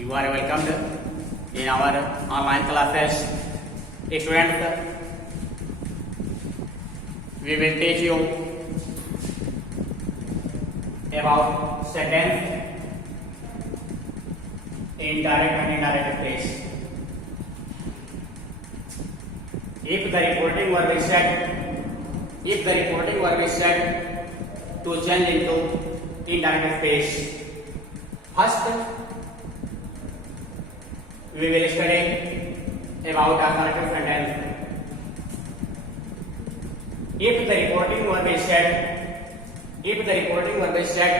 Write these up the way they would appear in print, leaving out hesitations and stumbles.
You are welcomed in our online classes. Students, we will teach you about sentence in direct and indirect case. If the reporting verb is said to change into indirect case, first we will study about affirmative sentence. If the reporting verb is said,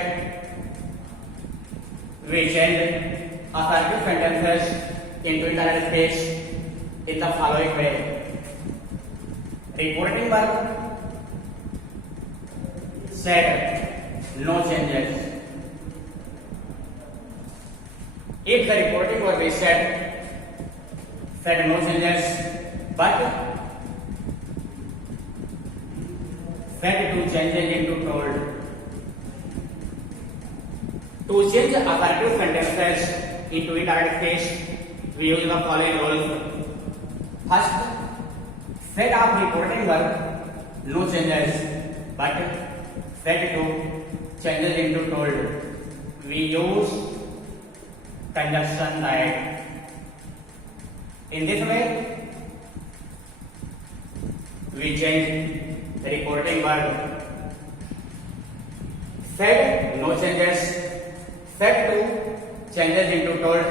we change affirmative sentences into indirect case in the following way. Reporting verb said, no changes. If the reporting verb is said no changes, but said to changes into told. To change affirmative sentences into indirect case, we use the following rules. First, set of reporting verb no changes, but set to changes into told. We use conjunction that. In this way, we change the reporting verb said no changes, set to changes into told.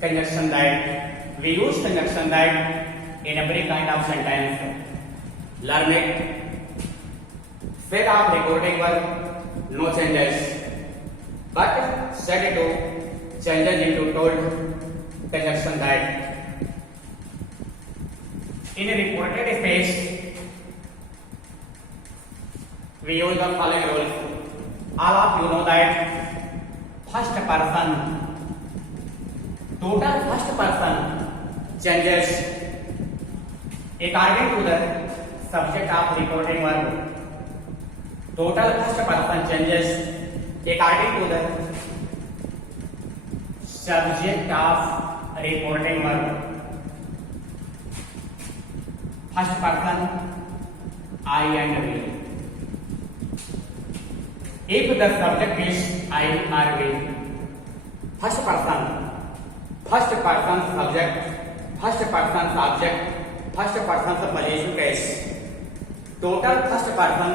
Conjunction that. We use conjunction that in every kind of sentence. Learn it. Set of reporting verb no changes, but set to changes into told. Conjunction that. In a reported space, we use the following rules. All of you know that first person, total first person changes according to the subject of reporting verb. Total first person changes according to the subject of reporting verb. First person, I and we. If the subject is I or we, first person subject, first person object, first person possessive case. Total first person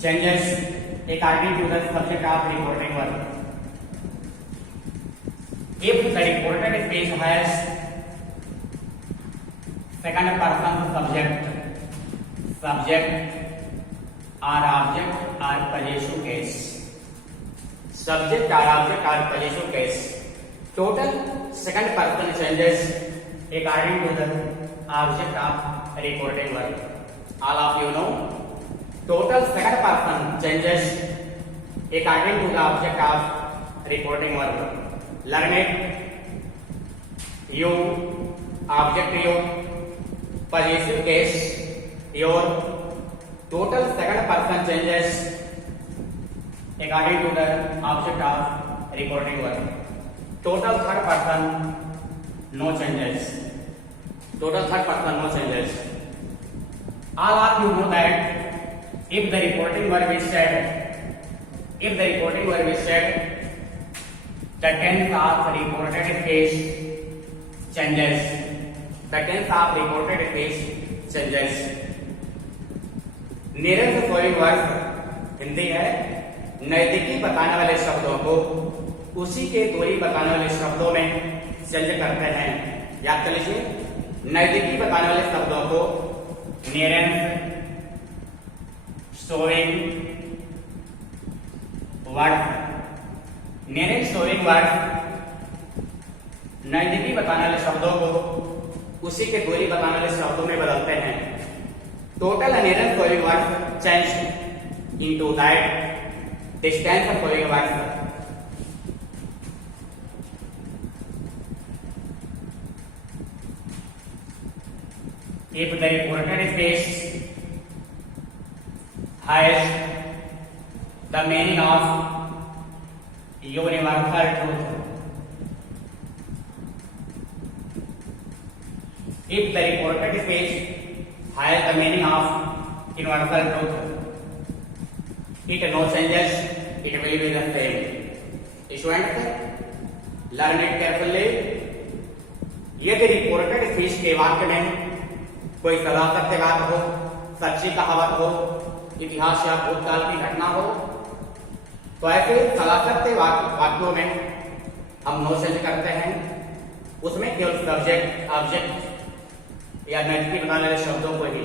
changes according to the subject of reporting verb. If the reported space has second person subject or object or possessive case. Subject or object or possessive case. Total second person changes according to the object of reporting verb. All of you know, total second person changes according to the object of reporting verb. Learn it. You, object you, possessive case, your. Total second person changes according to the object of reporting verb. Total third person no changes. All of you know that if the reporting verb is said, the tense of reported case changes. निरंतर following word Hindi है, नैतिकी बताने वाले शब्दों को उसी के दूरी बताने वाले शब्दों में चेंज करते हैं. याद कर लीजिए, नैतिकी बताने वाले शब्दों को निरंतर शोइंग वर्ड, नैतिकी बताने वाले शब्दों को उसी के दूरी बताने वाले शब्दों में बदलते हैं. Total and error following words change into that distance of following words. If the reported space has the meaning of universal truth, If the reported speech has the meaning of universal truth, it no changes, it will be the same. Students, learn it carefully. यदि reported speech के वाक्य में कोई सदा सत्य बात हो, सच्ची कहावत हो, इतिहास या भूतकाल की घटना हो, तो ऐसे सदा सत्य वाक्यों में हम नो चेंज करते हैं। उसमें केवल सब्जेक्ट, ऑब्जेक्ट या नजदीकी बनाने वाले शब्दों को ही,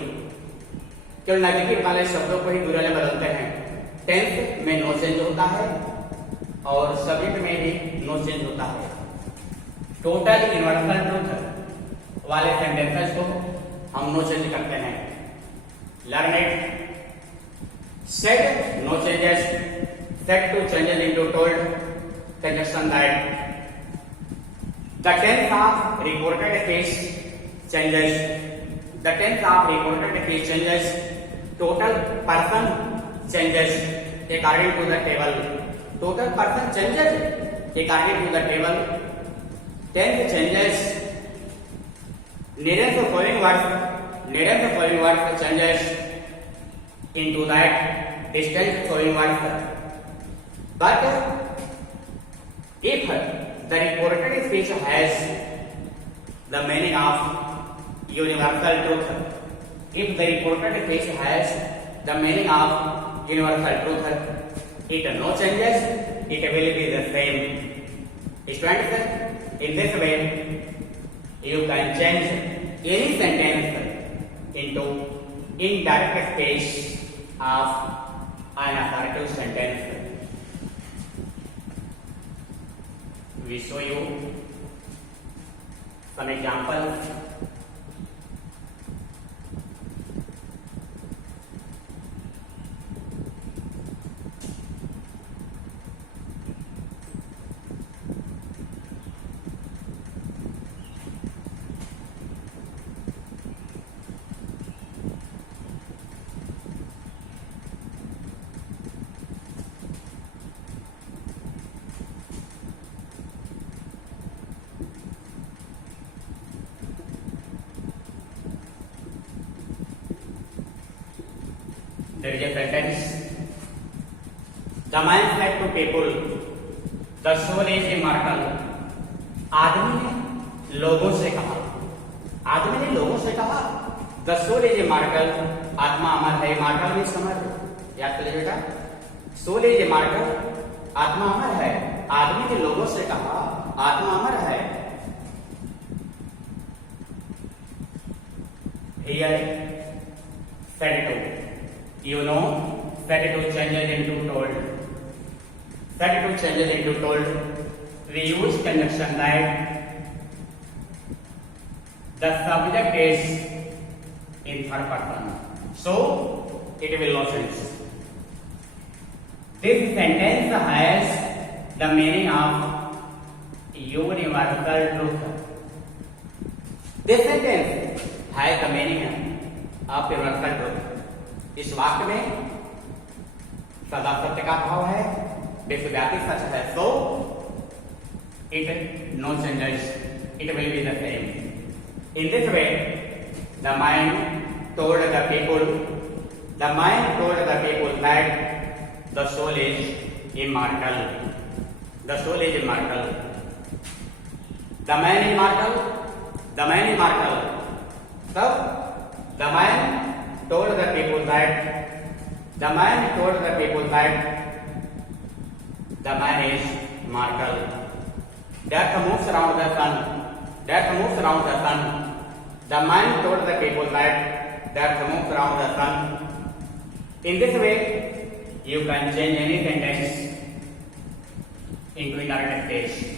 केवल नजदीकी बनाने वाले शब्दों को ही दूसरे में बदलते हैं। टेंस में नो चेंज होता है और सब्जेक्ट में भी नो चेंज होता है। टोटल यूनिवर्सल ट्रूथ वाले सेंटेंसेस को हम नो चेंज करते हैं। Learn it. Set no changes, set to changes into told conjunction that the tense of reported speech changes. The tense of reported speech changes. Total person changes according to the table. Total person changes according to the table. Tense changes. Neither the following words changes into that distant following words. But if the reported speech has the meaning of universal truth, if the reported speech has the meaning of universal truth, it no changes, it will be the same. Students, in this way, you can change any sentence into indirect speech of an assertive sentence. We show you some examples. There is a sentence. The man said to people, the soul is immortal. आदमी ने लोगों से कहा, the soul is immortal, आत्मा अमर है। immortal means अमर, याद कर लीजिए बेटा। soul is immortal, आत्मा अमर है। आदमी ने लोगों से कहा, आत्मा अमर है। Here said to, you know, said to changes into told. Said to changes into told. We use conjunction that the subject is in third person, so it will not change. This sentence has the meaning of universal truth. This sentence has the meaning of universal truth. इस वाक्य में सदा सत्य का भाव है, विश्वव्यापी सच है, so it no changes, it will be the same. In this way, the mind told the people that the soul is immortal. The soul is immortal. The man immortal. So the man told the people that the man is immortal. Death moves around the sun. The man told the people that death moves around the sun. In this way, you can change any sentence into indirect speech.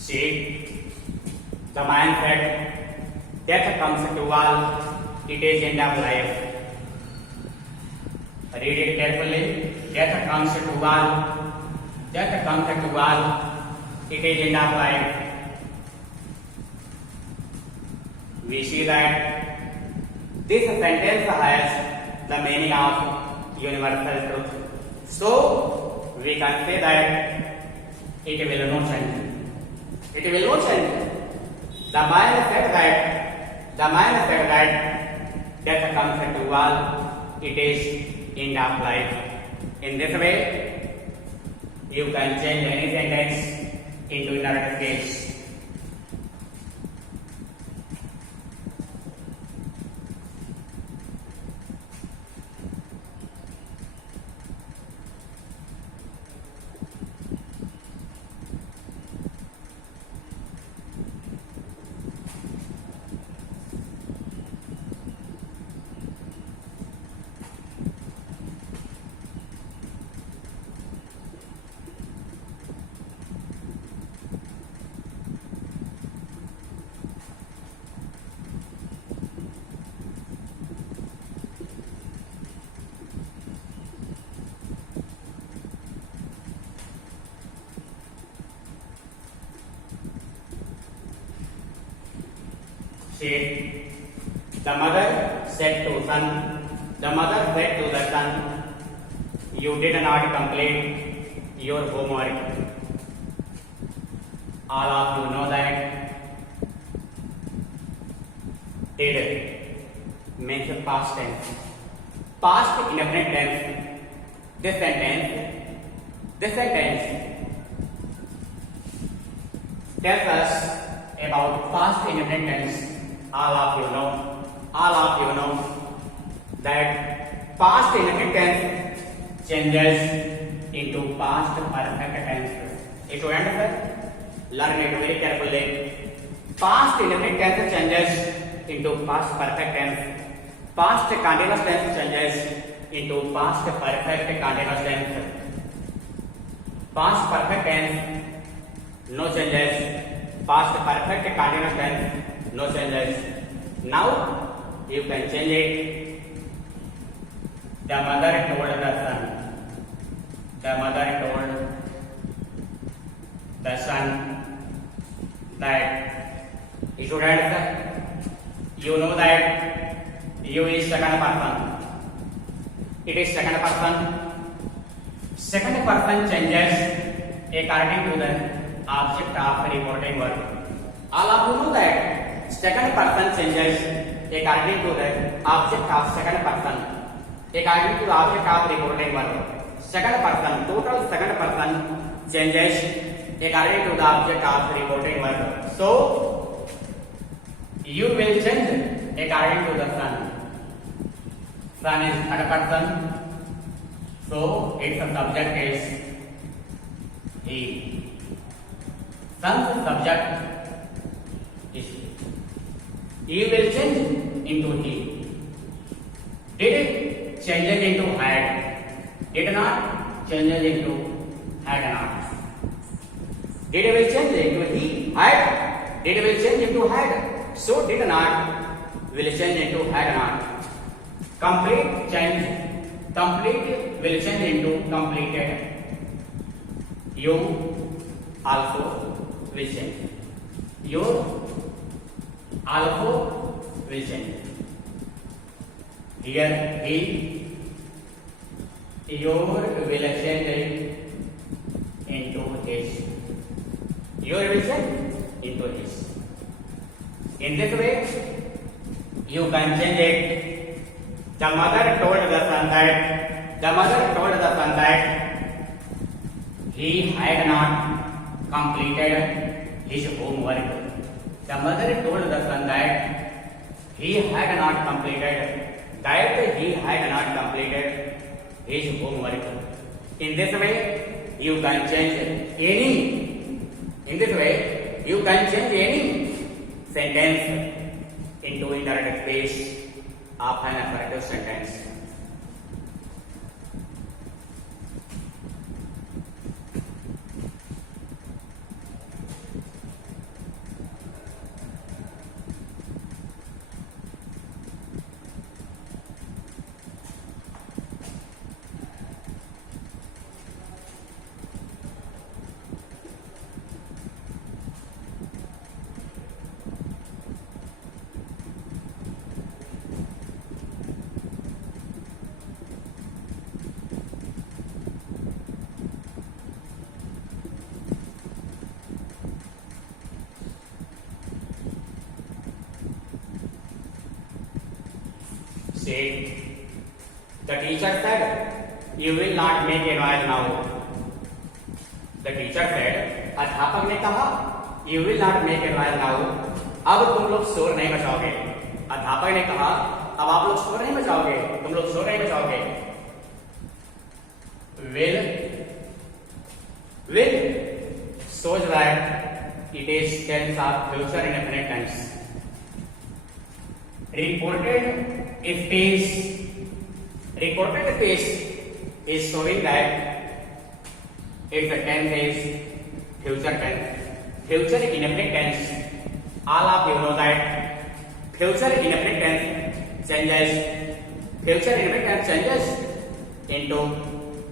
See, the man said, death comes to all, it is end of life. Read it carefully. Death comes to all. Death comes to all. It is end of life. We see that this sentence has the meaning of universal truth. So we can say that it will not change. It will not change. The man said that death comes to all. It is end of life. In this way, you can change any sentence into indirect case. The mother said to the son, you did not complete your homework. All of you know that did means past tense. Past indefinite tense. This sentence tells us about past indefinite tense. All of you know that past indefinite tense changes into past perfect tense. Students, learn it very carefully. Past indefinite tense changes into past perfect tense. Past continuous tense changes into past perfect continuous tense. Past perfect tense no changes. Past perfect continuous tense no changes. Now you can change it. The mother told the son. The mother told the son that students, you know that you is second person. It is second person. Second person changes according to the object of reporting word. All of you know that second person changes according to the object of second person. According to the object of reporting word. Second person, total second person changes according to the object of reporting word. So you will change according to the son. Son is third person. So its subject is he. Son's subject is he. You will change into he. Did it change it into had? Did not change it into had not. Did it will change into he had? Did it will change into had? So did not will change into had not. Complete change. Complete will change into completed. You also will change. Your also will change. Here he, your will change into his. Your will change into his. In this way, you can change it. The mother told the son that he had not completed his homework. The mother told the son that he had not completed his homework. In this way, you can change any. In this way, you can change any sentence into indirect case of an affirmative sentence. said, the teacher said, you will not make a noise now. The teacher said, अध्यापक ने कहा, you will not make a noise now. अब तुम लोग शोर नहीं मचाओगे. अध्यापक ने कहा, अब आप लोग शोर नहीं मचाओगे, तुम लोग शोर नहीं मचाओगे. Will shows that it is tense of future indefinite tense. Reported space is showing that its tense is future tense. Future indefinite tense. All of you know that future indefinite tense changes into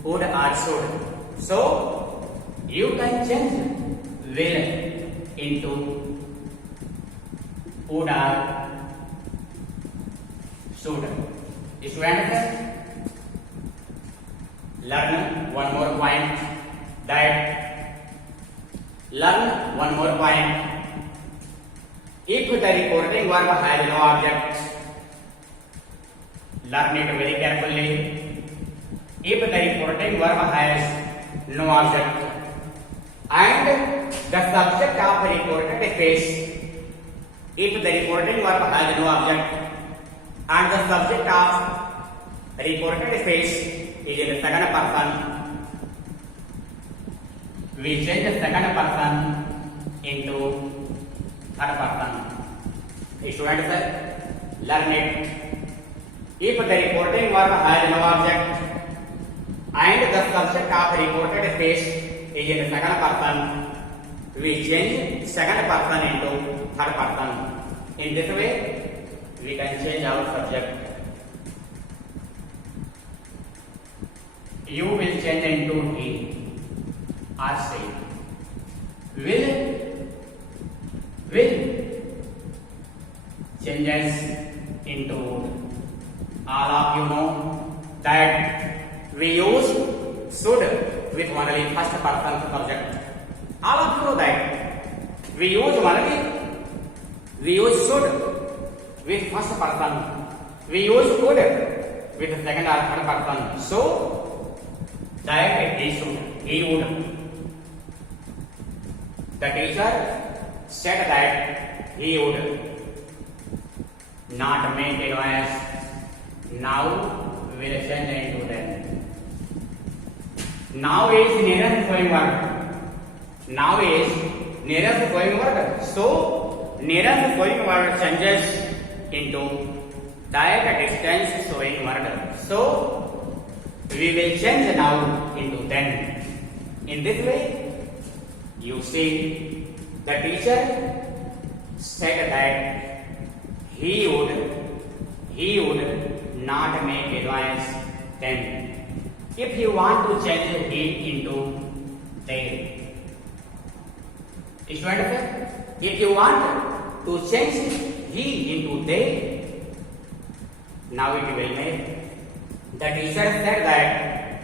would or should. So you can change will into would or should. Students, learn one more point. If the reporting verb has no object, learn it very carefully. If the reporting verb has no object and the subject of the reported space, if the reporting verb has no object and the subject of reported space is in the second person, we change the second person into third person. Students, learn it. If the reporting verb has no object and the subject of reported space is in the second person, we change second person into third person. In this way, we can change our subject. You will change into he or she. Will changes into, all of you know that we use should with only first person subject. All of you know that we use should with first person. We use could with second or third person. So that he would. The teacher said that he would not make a noise. Now we will change into them. Now is nearest going word. So nearest going word changes into that distance showing word. So we will change now into them. In this way, you see, the teacher said that he would not make a noise then. If you want to change he into they. Students, if you want to change he into they, now it will make. The teacher said that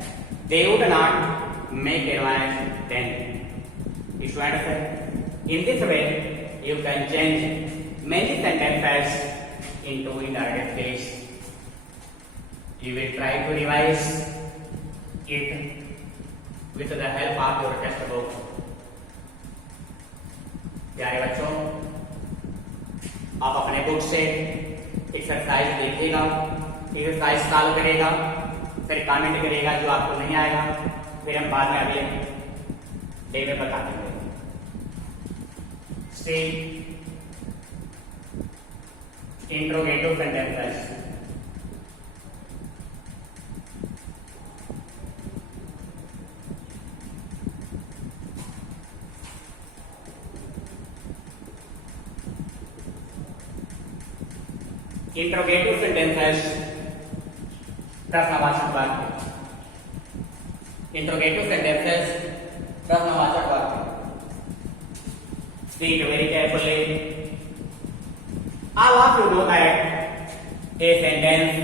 they would not make a noise then. Students, in this way, you can change many sentences into indirect case. You will try to revise it with the help of your textbook. प्यारे बच्चों, आप अपने book से exercise देखिएगा, exercise solve करेगा, फिर comment करेगा जो आपको नहीं आएगा, फिर हम बाद में अगले डे में बता देंगे. See interrogative sentences. Interrogative sentences. प्रश्नवाचक वाक्य. Interrogative sentences. प्रश्नवाचक वाक्य. See it very carefully. All of you know that a sentence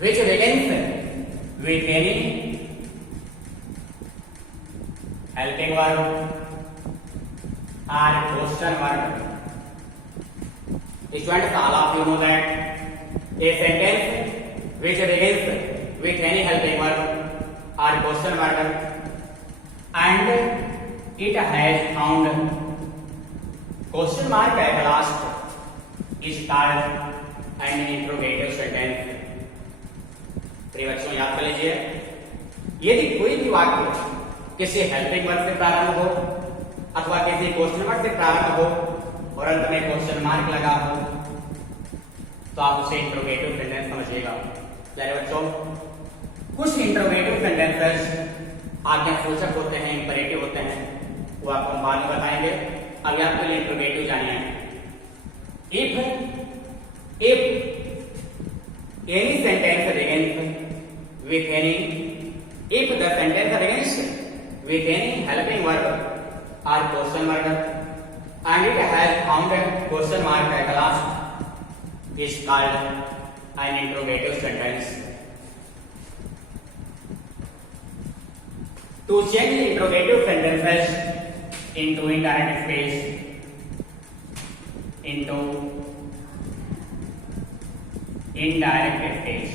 which begins with any helping verb or question word Students, all of you know that a sentence which begins with any helping verb or question mark and it has found question mark at last is called an interrogative sentence. प्रिय बच्चों, याद कर लीजिए, यदि कोई भी वाक्य किसी हेल्पिंग वर्ब से प्रारंभ हो अथवा किसी क्वेश्चन मार्क से प्रारंभ हो और अंत में क्वेश्चन मार्क लगा हो तो आप उसे इंट्रोगेटिव सेंटेंस समझिएगा। प्यारे बच्चों, कुछ इंट्रोगेटिव सेंटेंसेस आज्ञासूचक होते हैं, इंपरेटिव होते हैं, वो आपको हम बाद में बताएंगे। अभी आपके लिए इंट्रोगेटिव जानिए। if any sentence begins with any, if the sentence begins with any helping verb or question mark and it has found a question mark at last is called an interrogative sentence. To change the interrogative sentences into indirect space, into indirect space.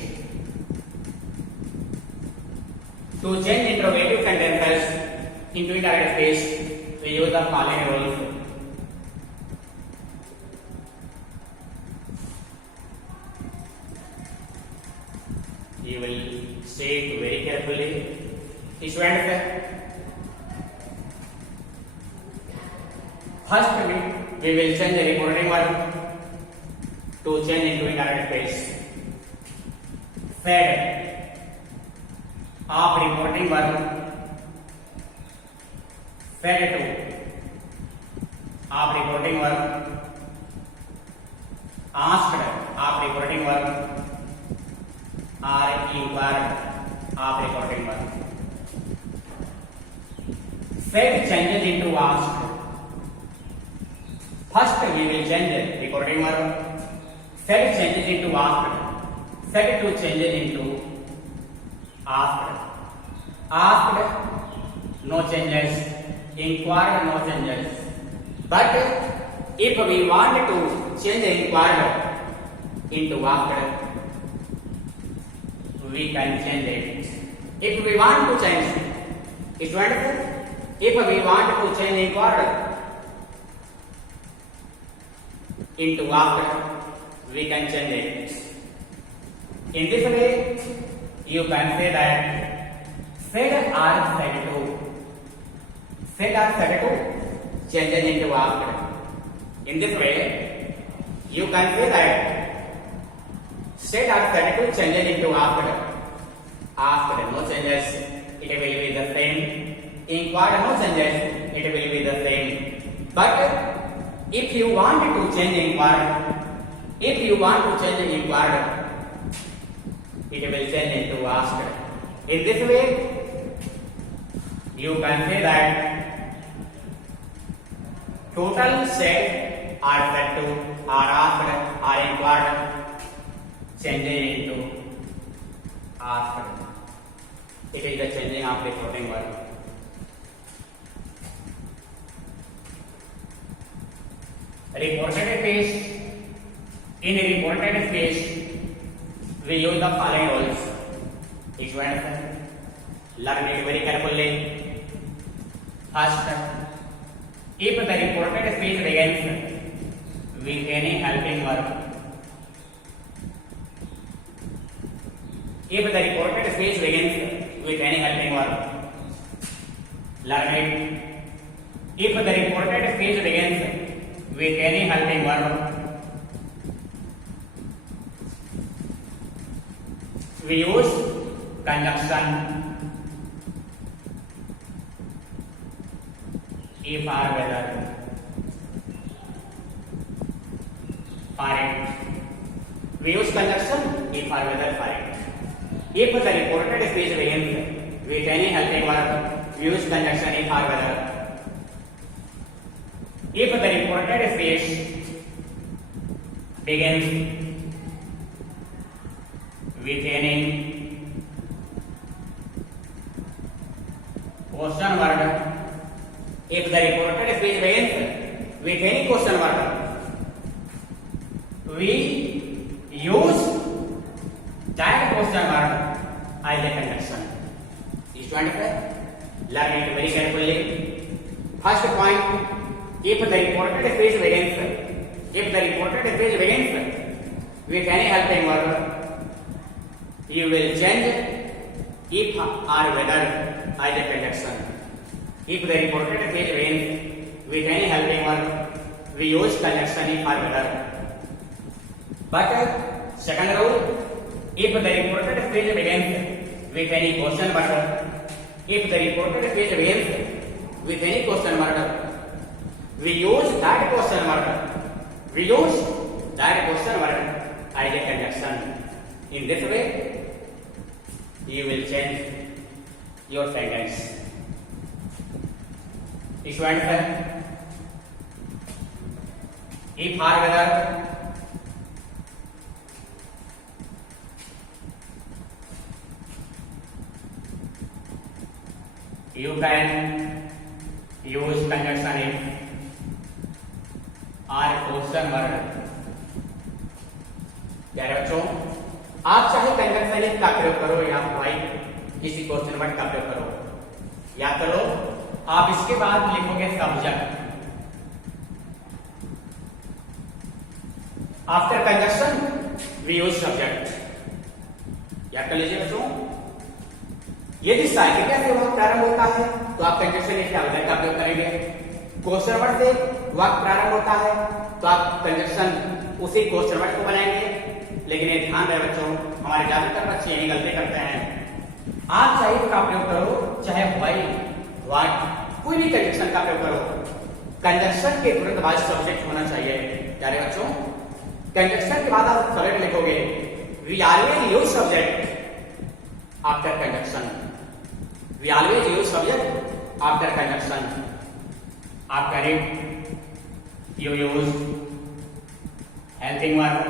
To change interrogative sentences into indirect space, we use the following rules. You will say it very carefully. Students, first we will change the reporting verb to change into indirect space. Fed of reporting verb fed to of reporting verb asked of reporting verb or inquired of reporting verb. Fed changes into asked. First we will change the reporting verb. Fed changes into asked. Fed to changes into asked. Asked, no changes. Inquired, no changes. But if we want to change the inquired into asked, we can change it. If we want to change, if we want to change inquired into asked, we can change it. In this way, you can say that said or said to, said or said to changes into asked. In this way, you can say that said or said to changes into asked. Asked, no changes, it will be the same. Inquired, no changes, it will be the same. But if you want to change inquired, if you want to change inquired, it will change into asked. In this way, you can say that total said or said to or asked or inquired changes into asked. It is the changing of the reporting verb. Reported space. In a reported space, we use the following rules. Each one, learn it very carefully. First, if the reported space begins with any helping verb, if the reported space begins with any helping verb, learn it. If the reported space begins with any helping verb, we use conjunction if or whether for it. We use conjunction if or whether for it. If the reported speech begins with any helping verb, we use conjunction if or whether. If the reported speech begins with any question word, if the reported speech begins with any question word, we use that question mark as a conjunction. Is to understand? Learn it very carefully. First point, if the reported phrase begins with any helping verb, you will change if or whether as a conjunction. If the reported phrase begins with any helping verb, we use conjunction if or whether. But second rule, if the reported phrase begins with any question mark, if the reported phrase begins with any question mark, we use that question mark as a conjunction. In this way, you will change your sentence. Is you understand? If or whether, you can use conjunction if or question word. प्यारे बच्चों, आप चाहे conjunction if का प्रयोग करो या भाई किसी क्वेश्चन वर्ड का प्रयोग करो, याद करो आप इसके बाद लिखोगे subject. After conjunction we use subject. याद कर लीजिए बच्चों, यदि साइक्लिक से वाक्य प्रारंभ होता है तो आप कंजंक्शन इफ या का प्रयोग करेंगे. क्वेश्चन वर्ड से वाक्य प्रारंभ होता है तो आप कंजंक्शन उसी क्वेश्चन वर्ड को बनाएंगे. लेकिन ये ध्यान रहे बच्चों, हमारे ज्यादातर बच्चे यही गलती करते हैं. आप चाहे का प्रयोग करो, चाहे व्हाई, व्हाट, कोई भी कंजंक्शन का प्रयोग करो, कंजंक्शन के तुरंत बाद सब्जेक्ट होना चाहिए. प्यारे बच्चों, कंजंक्शन के बाद आप सब्जेक्ट लिखोगे. We always use subject after conjunction. We always use subject after conjunction. आप करें you use helping verb,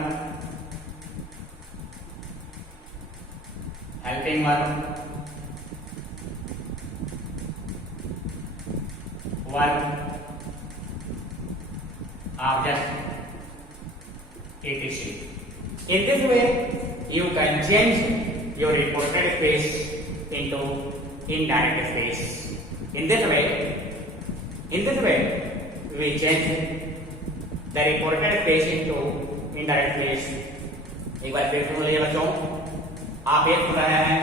verb, object, etc. In this way, you can change your reported space into indirect space. In this way, we change the reported space into indirect space. एक बार फिर सुन लीजिए बच्चों, आप ये सुन रहे हैं,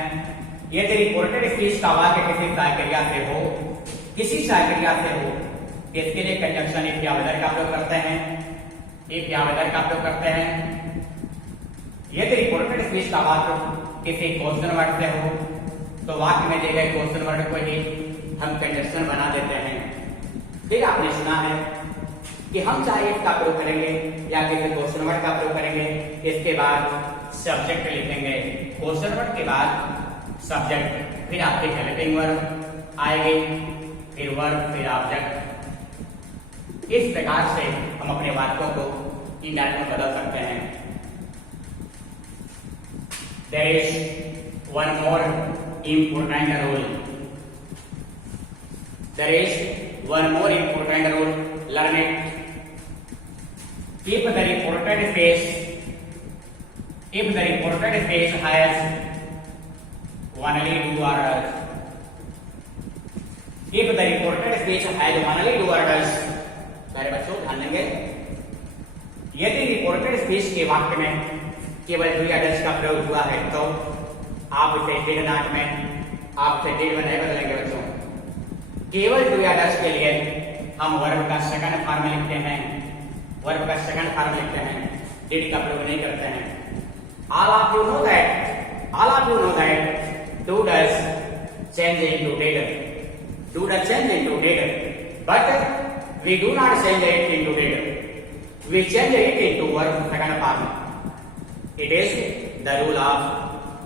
यदि रिपोर्टेड स्पीच का वाक्य किसी साइक्रिया से हो, इसके लिए कंजंक्शन इफ या वेदर का प्रयोग करते हैं. यदि रिपोर्टेड स्पीच का वाक्य किसी क्वेश्चन वर्ड से हो तो वाक्य में दिए गए क्वेश्चन वर्ड को ही हम कंजंक्शन बना देते हैं. फिर आपने सुना है कि हम चाहे इफ का प्रयोग करेंगे या किसी क्वेश्चन वर्ड का प्रयोग करेंगे, इसके बाद सब्जेक्ट लिखेंगे. क्वेश्चन वर्ड के बाद सब्जेक्ट, फिर आपकी हेल्पिंग वर्ब आएगी, फिर वर्ब, फिर ऑब्जेक्ट. इस प्रकार से हम अपने वाक्यों को इनडायरेक्ट में बदल सकते हैं. There is one more important rule. Learn it. If the reported phrase has only two orders, मेरे बच्चों ध्यान देंगे, यदि रिपोर्टेड स्पीच के वाक्य में केवल डू या डज का प्रयोग हुआ है तो आप इसे डिड नॉट में नहीं बदलेंगे बच्चों. केवल डू या डज के लिए हम वर्ब का सेकंड फॉर्म लिखते हैं, डिड का प्रयोग नहीं करते हैं. All of you know that do does change into did, but we do not change it into did. We change it into verb second form. It is the rule of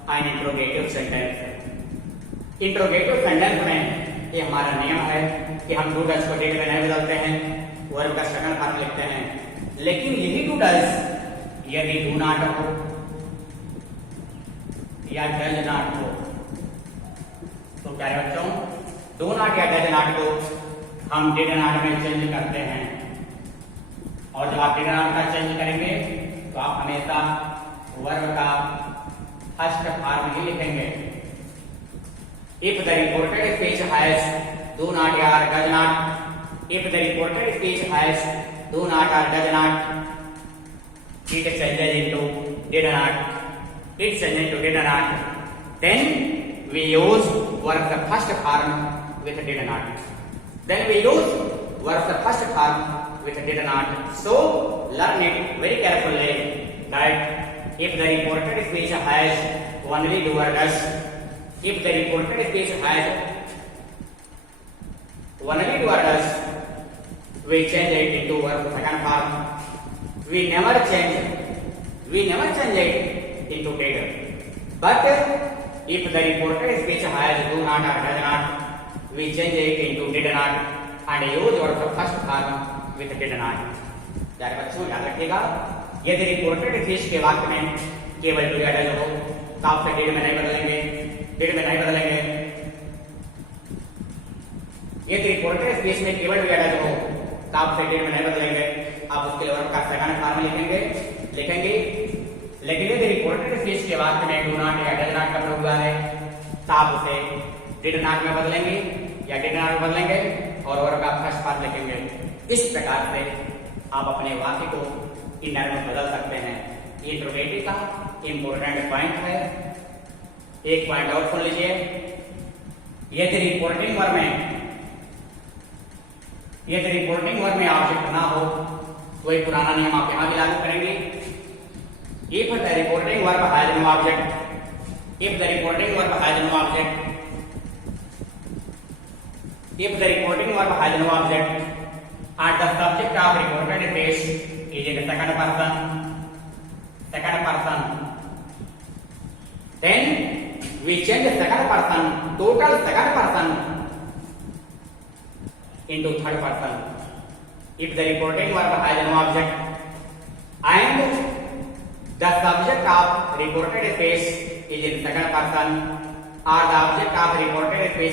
an interrogative sentence. Interrogative sentence में ये हमारा नियम है कि हम do does को did में नहीं बदलते हैं, वर्ब का सेकंड फॉर्म लिखते हैं. लेकिन यही डू डज यदि डू नॉट हो या डज नॉट हो तो प्यारे बच्चों, डू नॉट या डज नॉट को हम डिड नॉट में चेंज करते हैं. और जब आप डिड नॉट का चेंज करेंगे तो आप हमेशा वर्ब का फर्स्ट फॉर्म ही लिखेंगे। If the reported speech has do not या does not, if the reported speech has do not or does not, it changes into did not, it changes into did not, then we use verb the first form with did not, then we use verb the first form with did not. So learn it very carefully that if the reported speech has only do or does, if the reported speech has only do or does, we change it into verb second form. We never change it into did. But if the reported speech has do not or does not, we change it into did not and use verb the first form with did not. प्यारे बच्चों याद रखिएगा, यदि reported speech के वाक्य में केवल do या डज हो तो आप डिड में नहीं बदलेंगे, यदि रिपोर्टेड स्पीच में केवल डू या डज हो तो आप डिड में नहीं बदलेंगे, आप उसके लिए वर्ब का सेकंड फॉर्म लिखेंगे। लेकिन यदि रिपोर्टेड स्पीच के वाक्य में डू नॉट या डज नॉट का प्रयोग हुआ है तो आप उसे डिड नॉट में बदलेंगे या डिड नॉट में बदलेंगे और वर्ब का फर्स्ट फॉर्म लिखेंगे। इस प्रकार से आप अपने वाक्य को इनर में बदल सकते हैं। ये इंट्रोगेटिव का इंपॉर्टेंट पॉइंट है। एक पॉइंट और सुन लीजिए, यदि रिपोर्टिंग वर्ब में ऑब्जेक्ट ना हो तो एक पुराना नियम आप यहां भी लागू करेंगे। If the reporting verb has no object, if the reporting verb has no object, if the reporting verb has no object and the subject of reported speech is in the second person, then we change the second person, total second person into third person. If the reporting verb has no object and the subject of reported speech is in second person or the object of reported speech